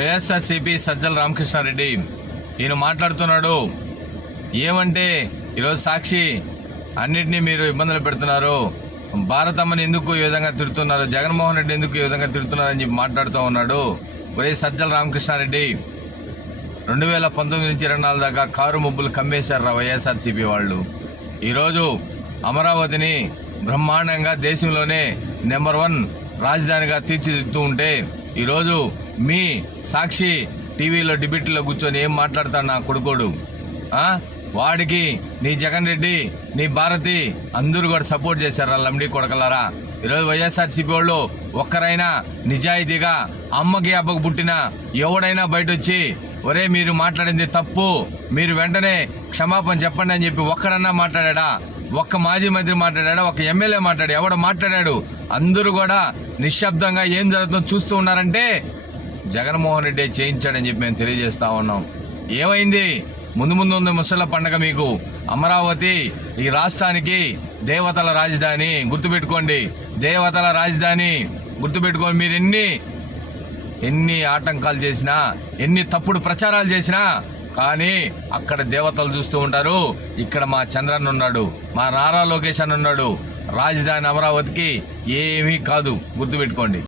వైఎస్ఆర్సీపీ సజ్జల రామకృష్ణారెడ్డి. ఈయన మాట్లాడుతున్నాడు ఏమంటే ఈరోజు సాక్షి అన్నిటినీ మీరు ఇబ్బందులు పెడుతున్నారు. భారతమ్మని ఎందుకు ఈ విధంగా తిడుతున్నారు? జగన్మోహన్ రెడ్డి ఎందుకు ఈ విధంగా తిడుతున్నారని చెప్పి మాట్లాడుతూ ఉన్నాడు. ఒరే సజ్జల రామకృష్ణారెడ్డి రెండు వేల పంతొమ్మిది నుంచి ఇరవై నాలుగు దాకా కారు మబ్బులు కమ్మేశారు వైఎస్ఆర్సీపీ వాళ్ళు. ఈరోజు అమరావతిని బ్రహ్మాండంగా దేశంలోనే నెంబర్ వన్ రాజధానిగా తీర్చిదిద్దుతూ ఉంటే ఈరోజు మీ సాక్షి టీవీలో డిబేట్లో కూర్చొని ఏం మాట్లాడతాడు నా కొడుకోడు? వాడికి నీ జగన్ రెడ్డి నీ భారతి అందరూ కూడా సపోర్ట్ చేశారు లమ్డి కొడకలారా? ఈరోజు వైఎస్ఆర్సీపీ వాళ్ళు ఒక్కరైనా నిజాయితీగా అమ్మకి అబ్బకు పుట్టిన ఎవడైనా బయట వచ్చి ఒరే మీరు మాట్లాడింది తప్పు. మీరు వెంటనే క్షమాపణ చెప్పండి అని చెప్పి ఒక్కడన్నా మాట్లాడా ఒక్క మాజీ మంత్రి మాట్లాడాడు ఒక ఎమ్మెల్యే మాట్లాడు ఎవడు మాట్లాడాడు? అందరూ కూడా నిశ్శబ్దంగా ఏం జరుగుతుందో చూస్తూ ఉన్నారంటే జగన్మోహన్ రెడ్డి చేయించాడని చెప్పి మేము తెలియజేస్తా ఉన్నాం. ఏమైంది? ముందు ముందు ఉంది ముసళ్ళ పండగ మీకు. అమరావతి ఈ రాష్ట్రానికి దేవతల రాజధాని. గుర్తుపెట్టుకోండి. దేవతల రాజధాని. గుర్తుపెట్టుకోండి మీరు ఎన్ని ఎన్ని ఆటంకాలు చేసినా ఎన్ని తప్పుడు ప్రచారాలు చేసినా కానీ అక్కడ దేవతలు చూస్తూ ఉంటారు. ఇక్కడ మా చంద్రన్ ఉన్నాడు మా రారా లోకేష్ అని ఉన్నాడు. రాజధాని అమరావతికి ఏమీ కాదు. గుర్తుపెట్టుకోండి.